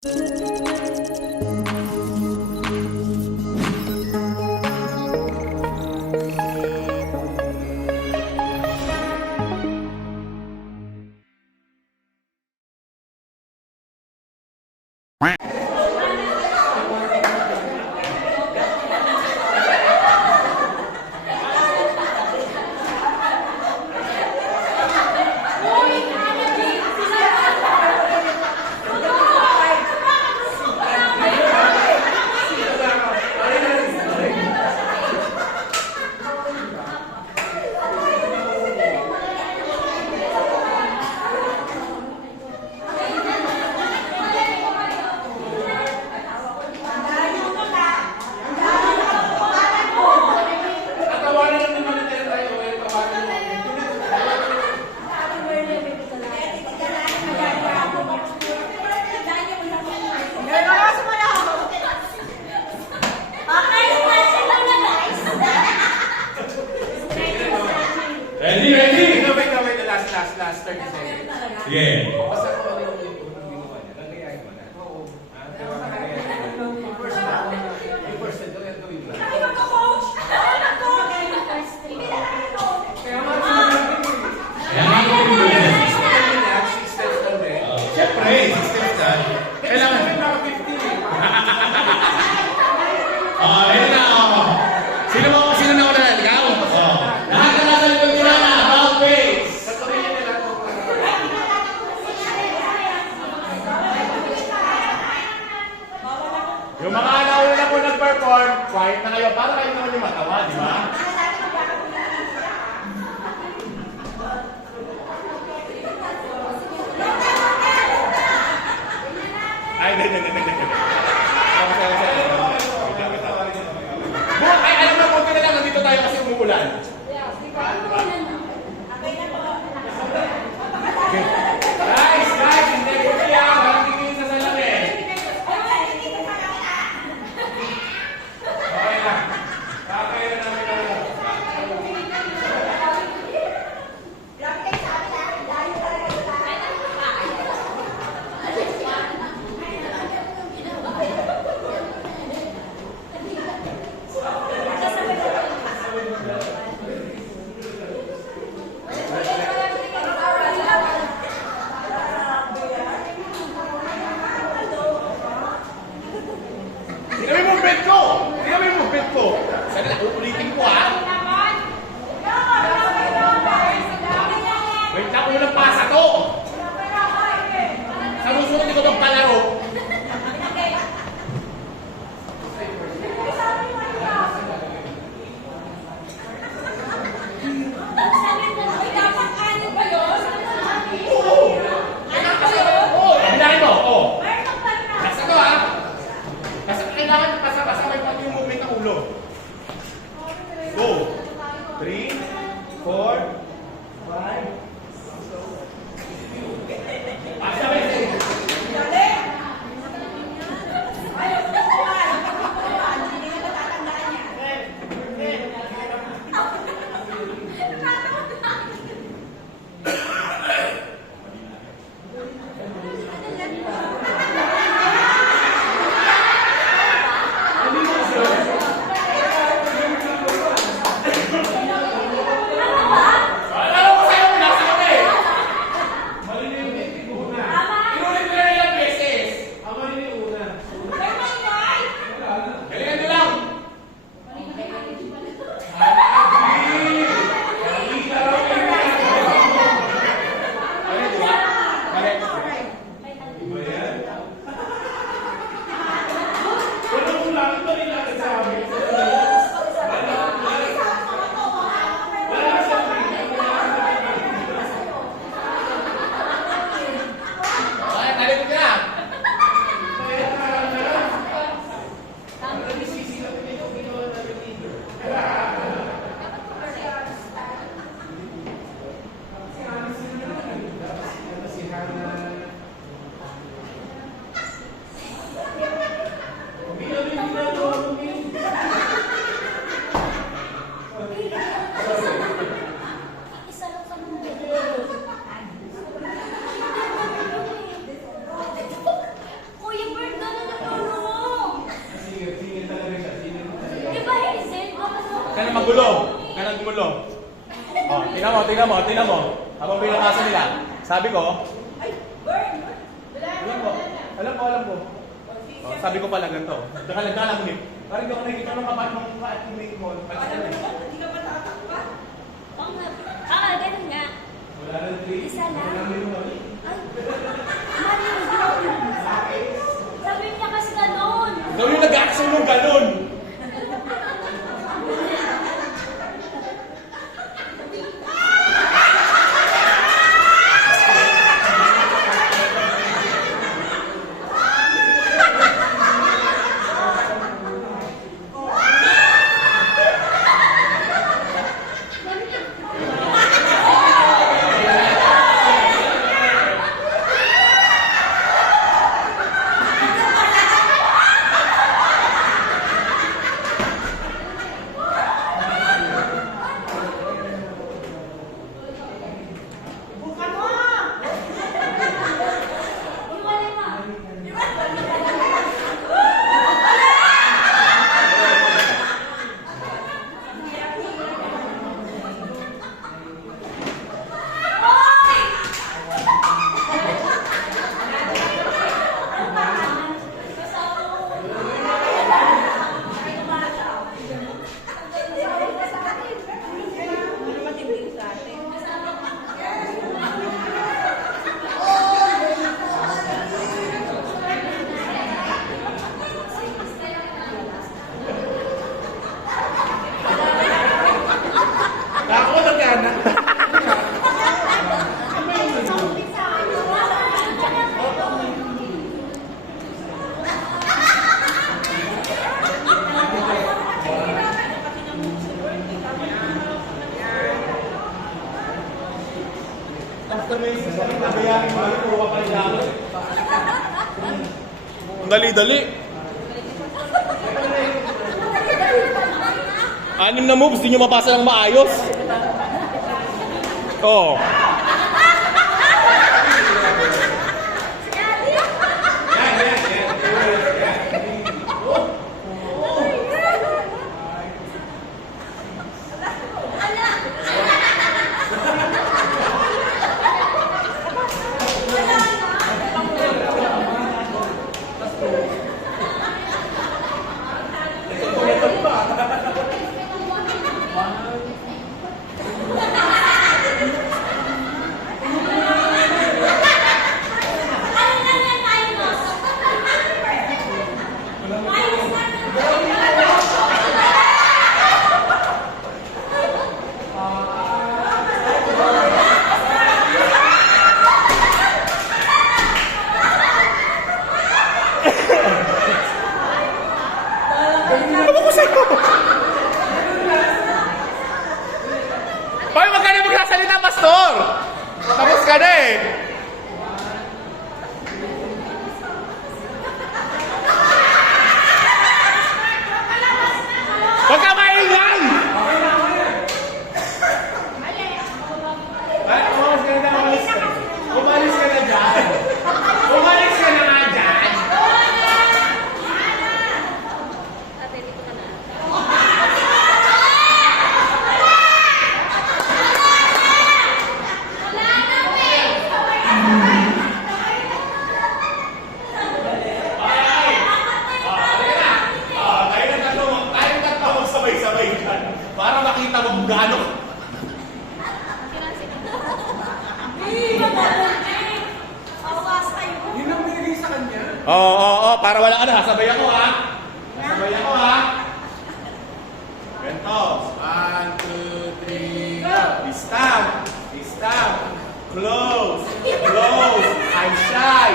Ready? Wait, the last 30 seconds. Sige. Basta kung ano yung ginawa niya, nagayahin mo na. Oo. First na. Yung first na, gawin mo lang. Ay, magka-coach! Ay, mag-coach! Kaya nga, six steps lang rin. Siyempre, systems na. Kailangan. Naka 50 eh. Ayun na. Sino na una? Ikaw? Lahat na nasa likod nila na. About face. Satuloy niya na lang kung Yung mga nauna na po nag-perform, quiet na kayo. Para kayo naman yung matawa, di ba? Ay, hindi. Ay, alam mo, punta na lang. Nandito tayo kasi umuulan. Guys, hindi ko kaya. Walang tingin sa salamin. okay lang. Kakaya namin lang. Tingnan mo yung movement ko. Sana uulitin ko, ha? Wait lang, unang pasa to. Sa susunod, hindi ko bang palaro? Oo, bilahin mo. Oo. Basta to, ha? Basta kailangan basta may pati yung movement ng ulo. Go. gumulo. Huwag ka nang gumulo. Oh, tingnan mo. Habang pinakaso nila. Sabi ko, Ay, burn! alam ko. Oh, sabi ko pala ganito. Nakalang ulit. Parang hindi ako nakikita nung kapat nung ka-teammate mo. Alam mo ba, hindi ka pa nakatakpa? Oo nga. Ganun nga. Wala na 3. Isa lang. Wala na yung Ay, Mario, sabi niya kasi ganun. Daw yung nag-action ng ganun. Bukan mo! Iwalay mo. Ano matindi sa atin? Ako nagkana. Dali. 6 na moves, di nyo mapasa ng maayos. Oo. Hoy, wag ka na magsasalita, Pastor! Tapos ka na eh! Wag ka maingay! Umalis ka na dyan! Umalis ka na nga dyan! Ate, dito ka na. Tayong tatlo magsabay-sabay dyan. Para makita mo kung gaano. Awas kayo. Yun ang binigay sa kanya. Oo, para wala ano, sabay ako ha. Sabay ako ha. Ganito. 1, 2, 3, go. Stab. Close. I'm shy.